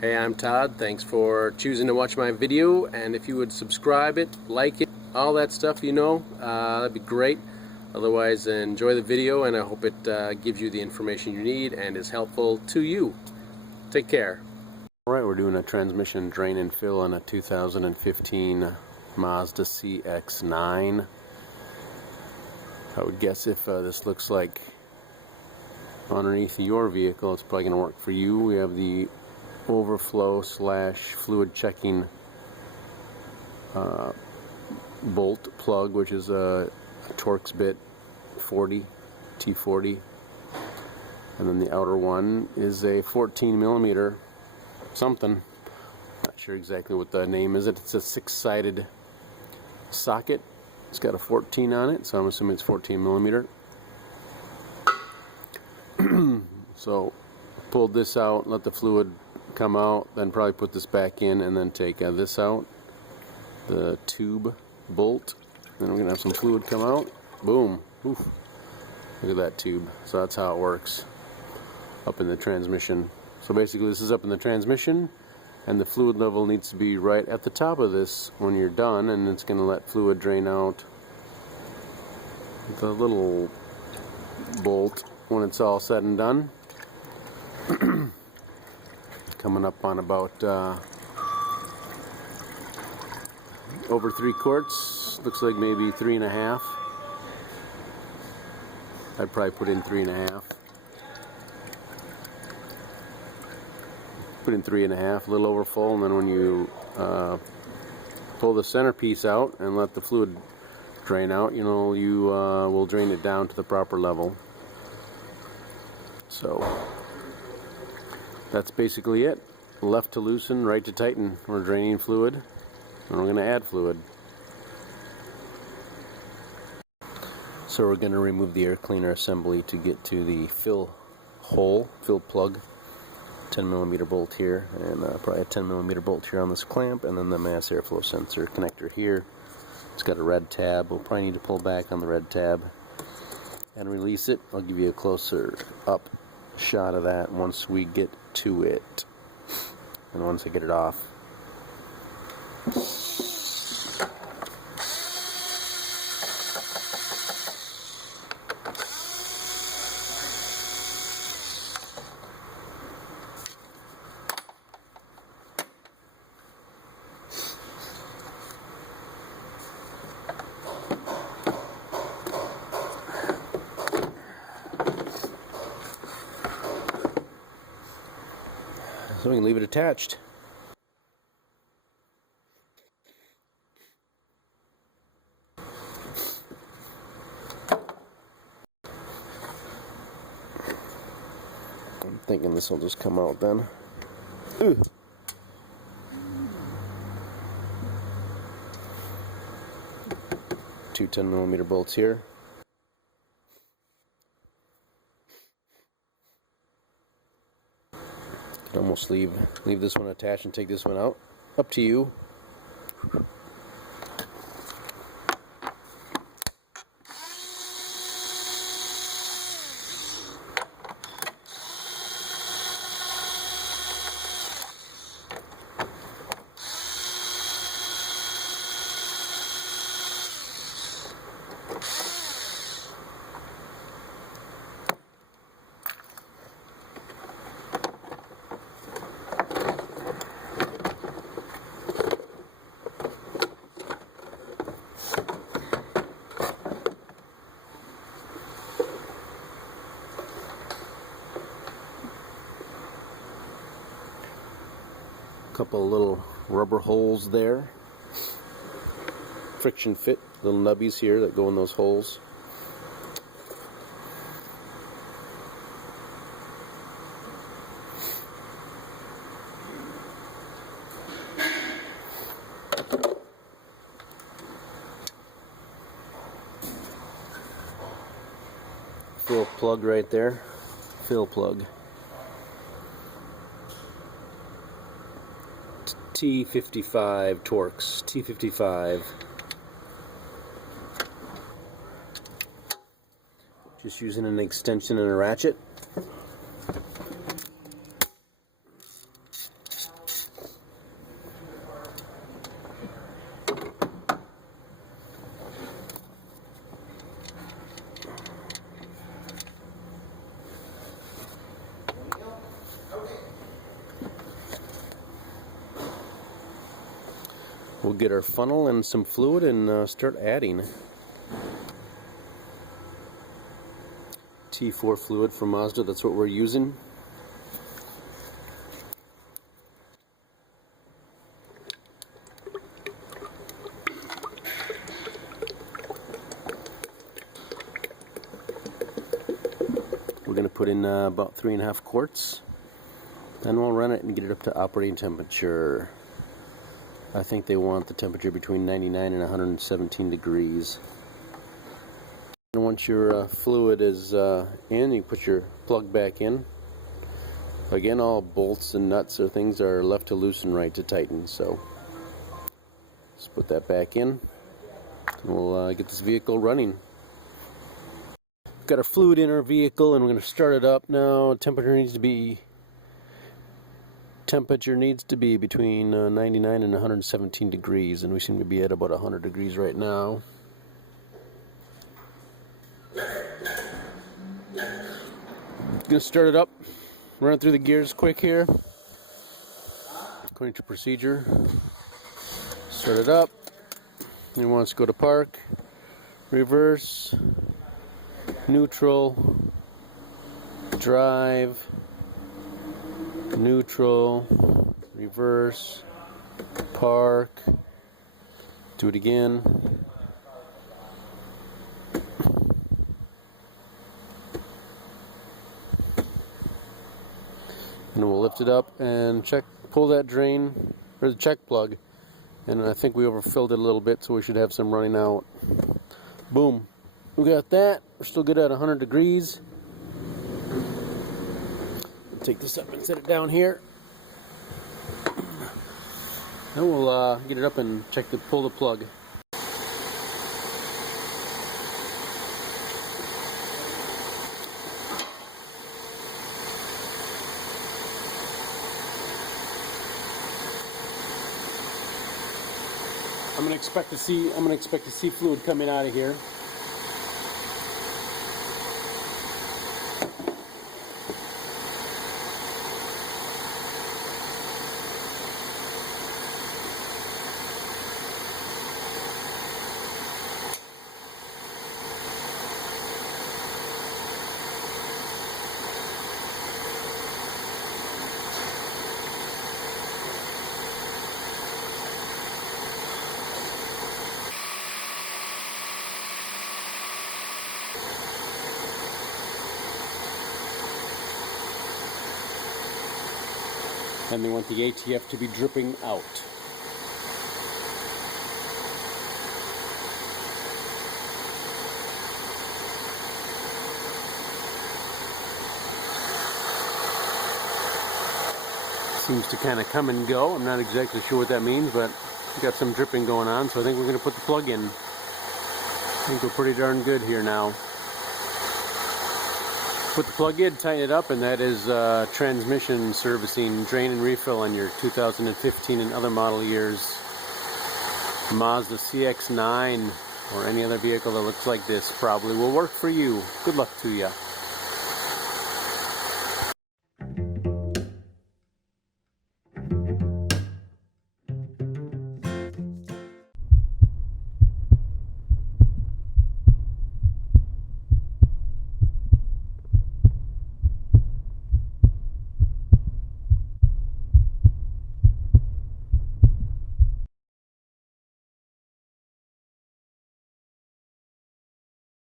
Hey, I'm Todd. Thanks for choosing to watch my video, and if you would subscribe it, like it, all that stuff, that'd be great. Otherwise, enjoy the video, and I hope it gives you the information you need and is helpful to you. Take care. Alright, we're doing a transmission drain and fill on a 2015 Mazda CX9. I would guess if this looks like underneath your vehicle, it's probably going to work for you. We have the overflow / fluid checking bolt plug, which is a Torx bit 40 T40, and then the outer one is a 14mm something, not sure exactly what the name is. It's a 6-sided socket. It's got a 14 on it, so I'm assuming it's 14mm. So pulled this out, let the fluid come out, then probably put this back in, and then take this out, the tube bolt. Then we're gonna have some fluid come out. Boom. Oof. Look at that tube. So that's how it works up in the transmission. So basically this is up in the transmission, and the fluid level needs to be right at the top of this when you're done, and it's gonna let fluid drain out the little bolt when it's all said and done. Coming up on about over 3 quarts. Looks like maybe 3.5. I'd probably put in 3.5. Put in 3.5, a little over full, and then when you pull the centerpiece out and let the fluid drain out, you will drain it down to the proper level. So that's basically it. Left to loosen, right to tighten. We're draining fluid, and we're going to add fluid. So we're going to remove the air cleaner assembly to get to the fill plug. 10mm bolt here, and probably a 10mm bolt here on this clamp, and then the mass airflow sensor connector here. It's got a red tab. We'll probably need to pull back on the red tab and release it. I'll give you a closer up shot of that once we get to it, and once I get it off. So we can leave it attached. I'm thinking this will just come out then. Ooh. Two 10mm bolts here. Could almost leave this one attached and take this one out. Up to you. Couple of little rubber holes there, friction fit, little nubbies here that go in those holes. Fill plug right there, fill plug. T55 Torx, T55. Just using an extension and a ratchet. We'll get our funnel and some fluid and start adding. T4 fluid from Mazda, that's what we're using. We're going to put in about 3.5 quarts. Then we'll run it and get it up to operating temperature. I think they want the temperature between 99 and 117 degrees. And once your fluid is in, you put your plug back in. Again, all bolts and nuts or things are left to loosen, right to tighten. So just put that back in. And we'll get this vehicle running. We've got our fluid in our vehicle, and we're going to start it up now. Temperature needs to be between 99 and 117 degrees, and we seem to be at about 100 degrees right now. Gonna start it up, run it through the gears quick here, according to procedure. Start it up. It wants to go to park, reverse, neutral, drive, neutral, reverse, park, do it again. And we'll lift it up and pull that drain, or the check plug. And I think we overfilled it a little bit, so we should have some running out. Boom. We got that. We're still good at 100 degrees. Take this up and set it down here. And we'll get it up and pull the plug. I'm gonna expect to see fluid coming out of here. And they want the ATF to be dripping out. Seems to kind of come and go. I'm not exactly sure what that means, but we got some dripping going on, so I think we're going to put the plug in. I think we're pretty darn good here now. Put the plug in, tighten it up, and that is transmission servicing, drain and refill on your 2015 and other model years Mazda CX9 or any other vehicle that looks like this probably will work for you. Good luck to you.